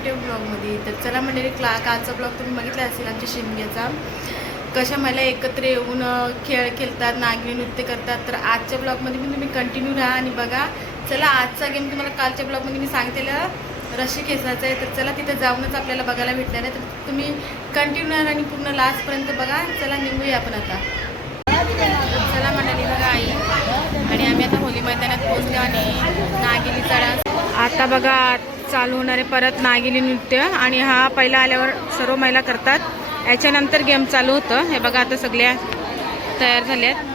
आणि ब्लॉगमध्ये तर चला मंडळी क्ला कालचा ब्लॉग तुम्ही बघितला असेल आमच्या शिमग्याचा. कशा मला एकत्र येऊन खेळ खेळतात नागरी नृत्य करतात तर आजच्या ब्लॉगमध्ये पण तुम्ही कंटिन्यू राहा आणि बघा. चला आजचा गेम तुम्हाला कालच्या ब्लॉगमध्ये मी सांगितलेलं रशी खेसायचं आहे. तर चला तिथं जाऊनच आपल्याला बघायला भेटणार आहे. तर तुम्ही कंटिन्यू राहा आणि पूर्ण लास्टपर्यंत बघा. चला निघूया आपण आता. चला म्हणाली बघा आई. आणि आम्ही आता होली मैदानात पोहोचलो आणि नागिनीचा डान्स आता बघा चालू होणार आहे परत नागिनी नृत्य आणि हा पहिला आल्यावर सर्व महिला करतात. याच्यानंतर गेम चालू होतं. हे बघा आता सगळ्या तयार झाल्यात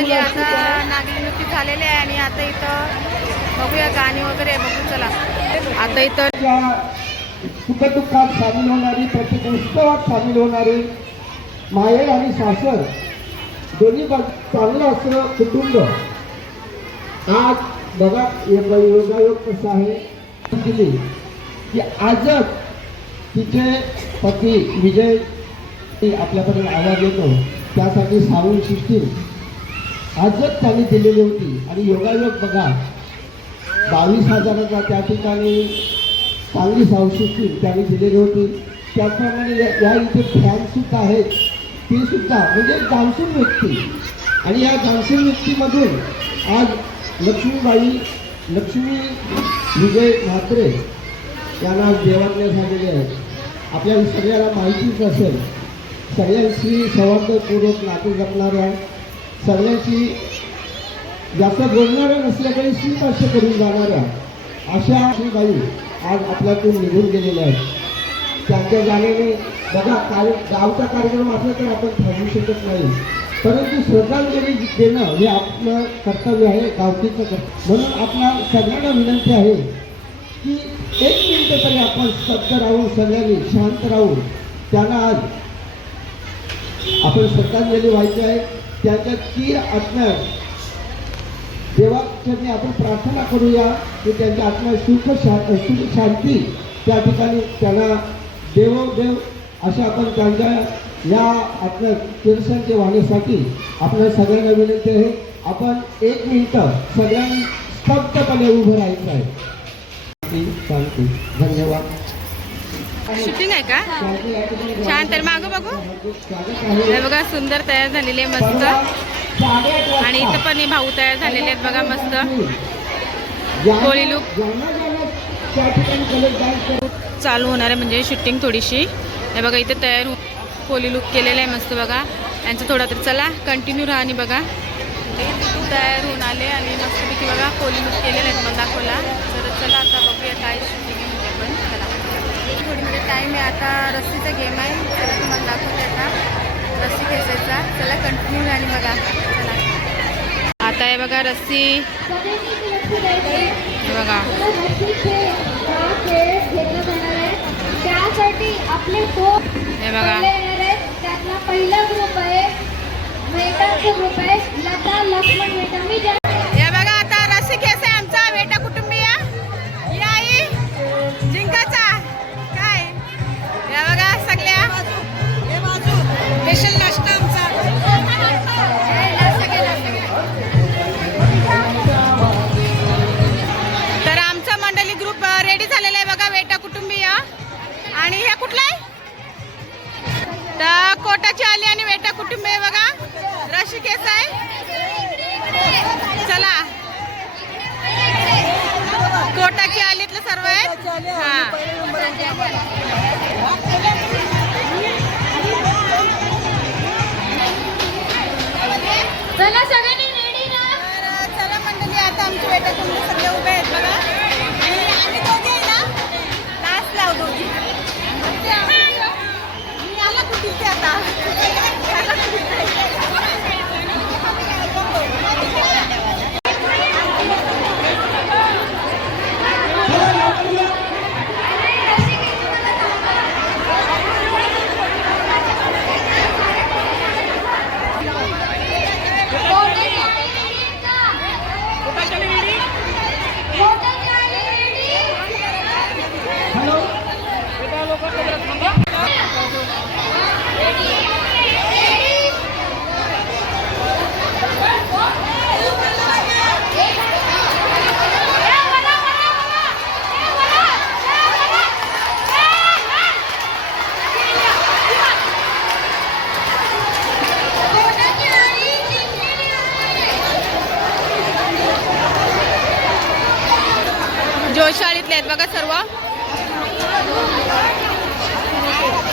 चला आता नागरी नृत्य झालेले आहे आणि आता इथं बघूया गाणी वगैरे बघू चला. आता इथं त्या सुखदुःखात सामील होणारी प्रत्येक उत्सवात सामील होणारी माहेर आणि सासर दोन्ही चांगलं असं कुटुंब. आज बघा योगायोग कसा आहे. दिली की आजच तिचे पती विजय आपल्यापर्यंत आवाज येतो. त्यासाठी सावून सिस्टीम. आजच त्यांनी दिलेली होती. आणि योगायोग बघा बावीस हजाराचा त्या ठिकाणी चांगली साऊंड त्यांनी दिलेली होती. त्याचप्रमाणे या या इथे फॅनसुद्धा आहेत. ती सुद्धा म्हणजे जाणसून व्यक्ती. आणि या जाणसून व्यक्तीमधून आज लक्ष्मीबाई लक्ष्मी विजय म्हात्रे यांना देवाज्ञ झालेले आहेत. आपल्या सगळ्याला माहितीच असेल सगळ्यांशी संवादपूर्वक नाते जपणाऱ्या सगळ्यांशी जास्त बोलणाऱ्या नसल्याकडे तरी करून जाणाऱ्या अशा बाई आज आपल्यातून निघून गेलेल्या आहेत. त्यांच्या जाण्याने बघा काय गावचा कार्यक्रम असला तर आपण थांबू शकत नाही. परंतु श्रद्धांजली देणं हे आपलं कर्तव्य आहे गावकीचं कर्तव्य म्हणून आपला सगळ्यांना विनंती आहे की एक मिनटं तरी आपण स्तब्ध राहून सगळ्यांनी शांत राहून त्यांना आज आपण श्रद्धांजली व्हायची आहे. त्याच्या चीर आत्म्यात? देवाचरणी आपण प्रार्थना करूया की त्यांच्या आत्म्यात सुख शा सुख शांती त्या ठिकाणी त्यांना देवोदेव अशा आपण त्यांच्या या आत्म्यात तीर्थांचे वाहण्यासाठी आपल्या सगळ्यांना विनंती आहे. आपण एक मिनटं सगळ्यांनी स्तब्धपणे उभं राहायचं आहे. शांती. धन्यवाद. शूटिंग आहे का? छान. तर मागं बघू. हे बघा सुंदर तयार झालेले आहे मस्त. आणि इथं पण हे भाऊ तयार झालेले आहेत बघा मस्त. होळी कोळी look. चालू होणार आहे म्हणजे शूटिंग थोडीशी. हे बघा इथे तयार हो लुक केलेला आहे मस्त बघा. यांचं थोडा तर चला कंटिन्यू राहा आणि बघा. तयार होऊन आले आणि मस्तपैकी बघा कोली लुक केलेला आहे. तुम्हाला दाखवला. तर चला आता बघूया काय शूटिंग आहे म्हणजे पण चला थोडी म्हणजे टाईम आहे. आता रस्सीचा गेम आहे. चला तुम्हाला दाखवते आता. रस्सी खेचायचा. चला कंटिन्यू आणि बघा. चला. आता आहे बघा रस्सी. बघा. त्यासाठी आपले हे बघा. त्यातला पहिला ग्रुप आहे. मेहताचा ग्रुप आहे. लता लक्ष्मण मेहता मी ज्या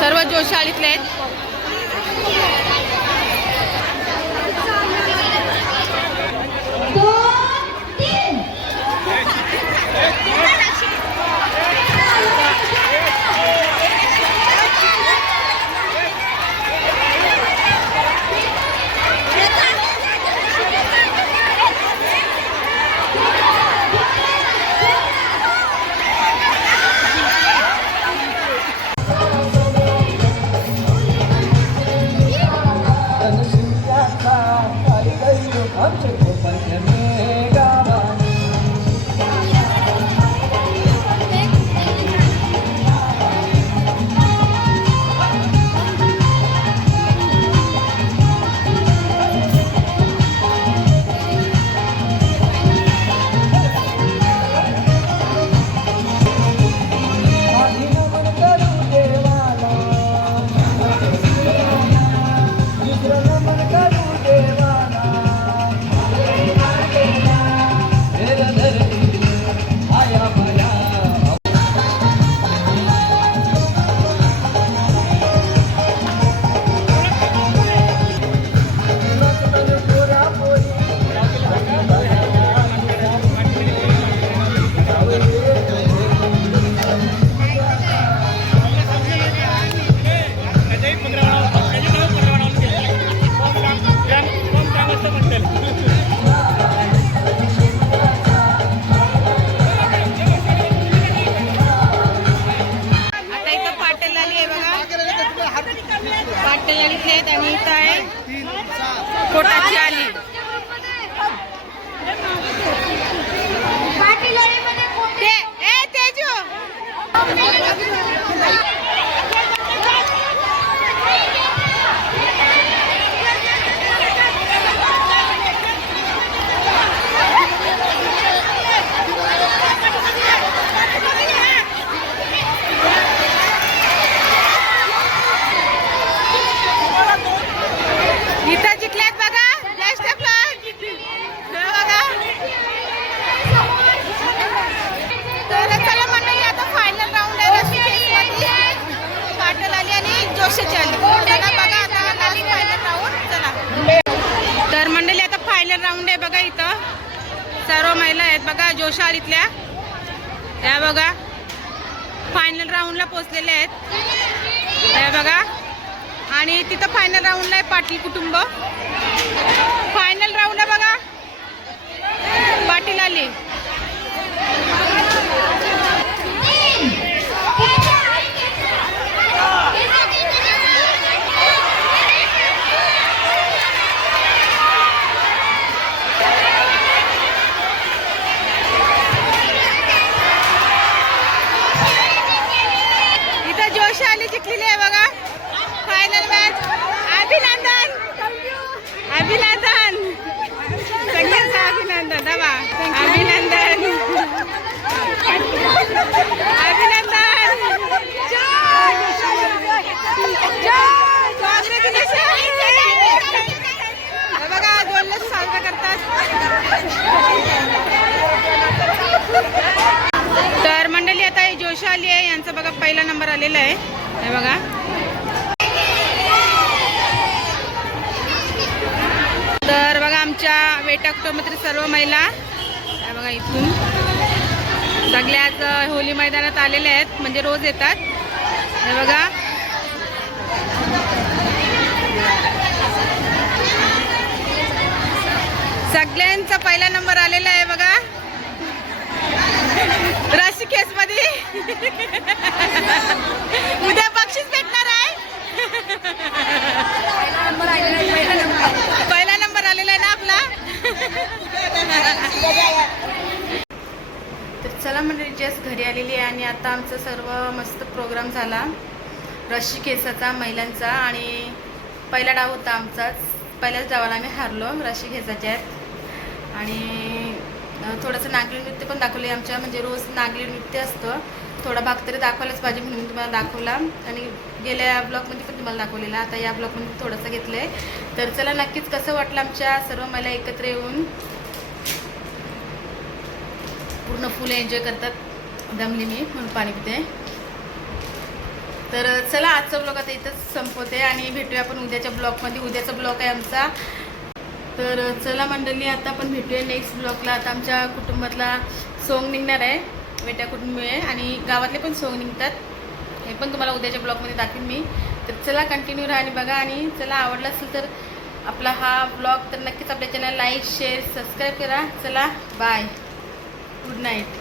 सर्व जोशाळीतले आहेत. गोशाळीतल्या त्या बघा. फायनल राऊंडला पोचलेले आहेत. त्या बघा. आणि तिथं फायनल राऊंडला आहे पाटील कुटुंब. फायनल राऊंडला बघा. पाटील आली. आलेलं आहे. हे बघा. तर बघा आमच्या वेटाक्टोमध्ये सर्व महिला काय बघा इथून. सगळ्याच होली मैदानात आलेल्या आहेत म्हणजे रोज येतात. हे बघा. सगळ्यांचा पहिला नंबर आलेला आहे बघा. रशिकेशमध्ये? उद्या बक्षीस भेटणार आहे. पहिला नंबर आलेला आहे ना आपला? तर चला मंडळी जस्ट घरी आलेली आहे आणि आता आमचा सर्व मस्त प्रोग्राम झाला. रशी केसाचा महिलांचा आणि पहिला डाव होता आमचाच. पहिल्याच डावाला आम्ही हारलो रशी केसाच्या. आहेत आणि थोडंसं नागरी नृत्य पण दाखवलं आहे आमच्या म्हणजे रोज नागरी नृत्य असतं. थोडा भाग तरी दाखवलाच पाहिजे म्हणून तुम्हाला दाखवला. आणि गेल्या ब्लॉगमध्ये पण तुम्हाला दाखवलेला आता या ब्लॉगमध्ये थोडंसं घेतलं आहे तर चला नक्कीच कसं वाटलं आमच्या सर्व मला एकत्र येऊन? पूर्ण फुल एन्जॉय करतात दमली मी म्हणून पाणी पिते. तर चला आजचा ब्लॉग आता इथंच संपवते आणि भेटूया आपण उद्याच्या ब्लॉगमध्ये. उद्याचा ब्लॉग आहे आमचा तर चला मंडळी आता आपण भेटूया नेक्स्ट ब्लॉगला आता आमच्या कुटुंबातला सोंग निघणार आहे बेट्या कुटुंबी आहे आणि गावातले पण सोंग निघतात. हे पण तुम्हाला उद्याच्या ब्लॉगमध्ये दाखवेन मी. तर चला कंटिन्यू राहा आणि बघा आणि चला आवडला असेल तर आपला हा ब्लॉग तर नक्कीच आपल्या चॅनल लाईक शेअर सबस्क्राईब करा. चला बाय गुड नाईट